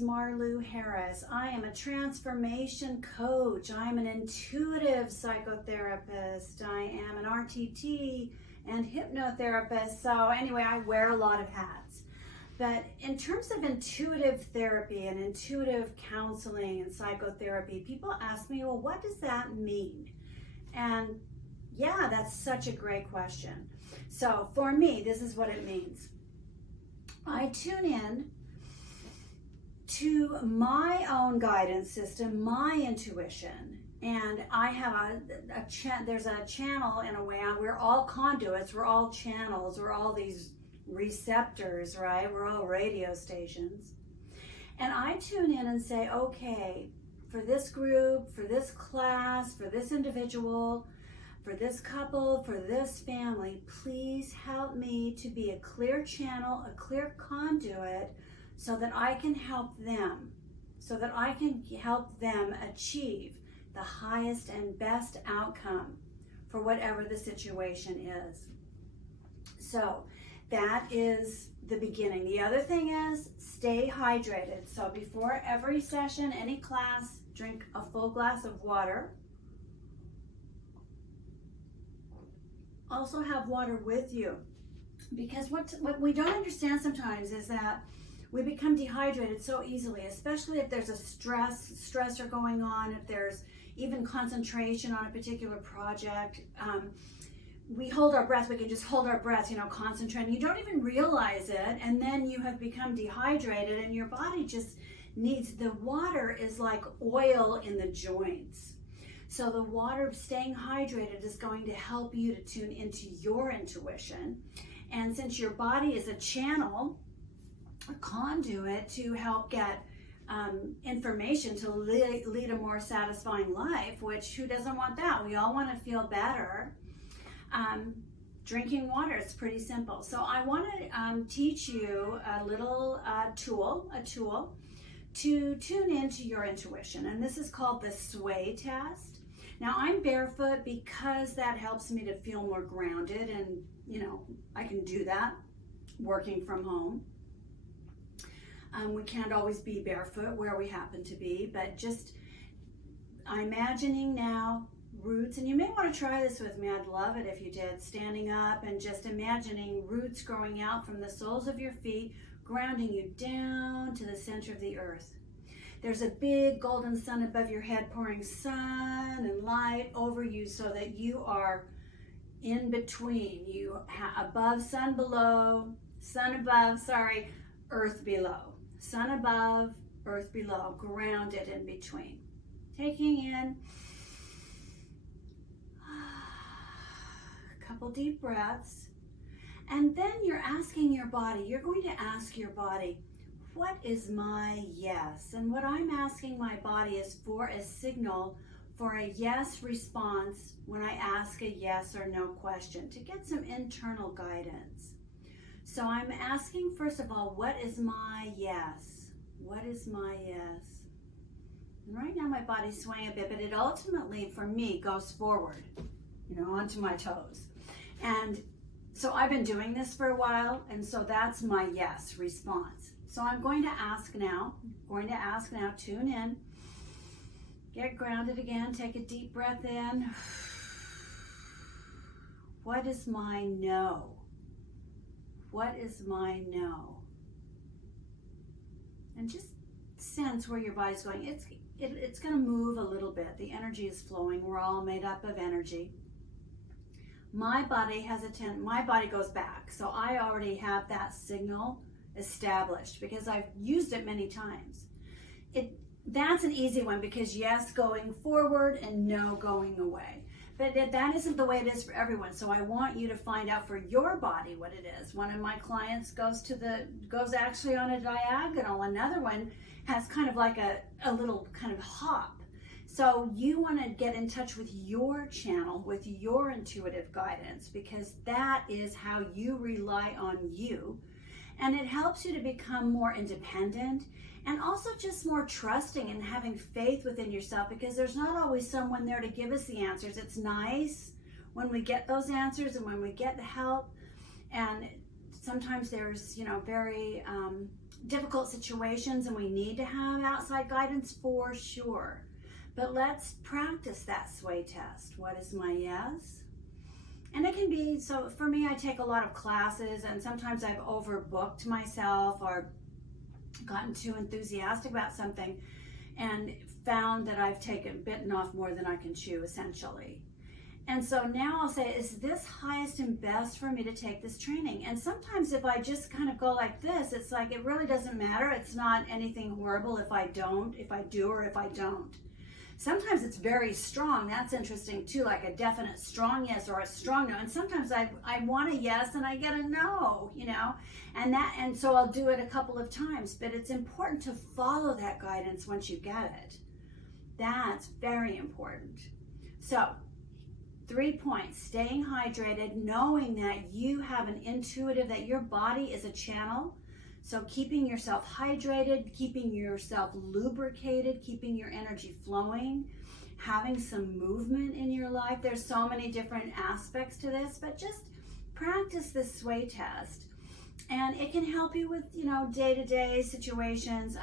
is Marlu Harris. I am a transformation coach. I am an intuitive psychotherapist. I am an RTT and hypnotherapist. So anyway, I wear a lot of hats. But in terms of intuitive therapy and intuitive counseling and psychotherapy, people ask me, well, what does that mean? And yeah, that's such a great question. So for me, this is what it means. I tune in to my own guidance system, my intuition, and I have there's a channel in a way. We're all conduits, we're all channels, we're all these receptors, right? We're all radio stations. And I tune in and say, okay, for this group, for this class, for this individual, for this couple, for this family, please help me to be a clear channel, a clear conduit, so that I can help them, achieve the highest and best outcome for whatever the situation is. So that is the beginning. The other thing is stay hydrated. So before every session, any class, drink a full glass of water. Also have water with you, because what we don't understand sometimes is that we become dehydrated so easily, especially if there's a stressor going on, if there's even concentration on a particular project. We hold our breath, we can just hold our breath, concentrating. You don't even realize it, and then you have become dehydrated, and your body just needs, the water is like oil in the joints. So the water, staying hydrated, is going to help you to tune into your intuition. And since your body is a channel, a conduit to help get information to lead a more satisfying life, which who doesn't want that? We all want to feel better. Drinking water is pretty simple. So I want to teach you a little tool to tune into your intuition. And this is called the sway test. Now I'm barefoot because that helps me to feel more grounded, and I can do that working from home. We can't always be barefoot where we happen to be, but just I'm imagining now roots, and you may want to try this with me. I'd love it if you did. Standing up and just imagining roots growing out from the soles of your feet, grounding you down to the center of the earth. There's a big golden sun above your head, pouring sun and light over you so that you are in between. You above, sun below, earth below. Sun above, earth below, grounded in between. Taking in a couple deep breaths. And then you're asking your body, you're going to ask your body, what is my yes? And what I'm asking my body is for a signal for a yes response when I ask a yes or no question, to get some internal guidance. So I'm asking, first of all, what is my yes? What is my yes? And right now my body's swaying a bit, but it ultimately, for me, goes forward, onto my toes. And so I've been doing this for a while, and so that's my yes response. So I'm going to ask now, tune in, get grounded again, take a deep breath in. What is my no? What is my no? And just sense where your body's going. It's going to move a little bit. The energy is flowing. We're all made up of energy. My body my body goes back. So I already have that signal established because I've used it many times. That's an easy one, because yes going forward and no going away. But that isn't the way it is for everyone. So I want you to find out for your body what it is. One of my clients goes actually on a diagonal. Another one has kind of like a little kind of hop. So you want to get in touch with your channel, with your intuitive guidance, because that is how you rely on you. And it helps you to become more independent and also just more trusting and having faith within yourself, because there's not always someone there to give us the answers. It's nice when we get those answers and when we get the help. And sometimes there's, very difficult situations and we need to have outside guidance, for sure. But let's practice that sway test. What is my yes? And it can be, so for me, I take a lot of classes, and sometimes I've overbooked myself or gotten too enthusiastic about something and found that I've bitten off more than I can chew, essentially. And so now I'll say, is this highest and best for me to take this training? And sometimes if I just kind of go like this, it's like, it really doesn't matter. It's not anything horrible if I do or if I don't. Sometimes it's very strong. That's interesting too, like a definite strong yes or a strong no. And sometimes I want a yes and I get a no, you know, and so I'll do it a couple of times. But it's important to follow that guidance once you get it. That's very important. So 3 points: staying hydrated, knowing that you have an intuitive, that your body is a channel. So keeping yourself hydrated, keeping yourself lubricated, keeping your energy flowing, having some movement in your life. There's so many different aspects to this, but just practice this sway test. And it can help you with, you know, day-to-day situations.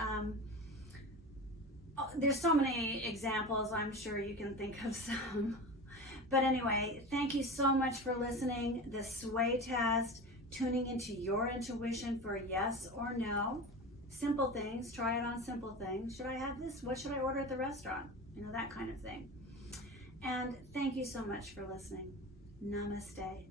There's so many examples. I'm sure you can think of some. But anyway, thank you so much for listening. The sway test, tuning into your intuition for yes or no. Simple things, try it on simple things. Should I have this? What should I order at the restaurant? You know, that kind of thing. And thank you so much for listening. Namaste.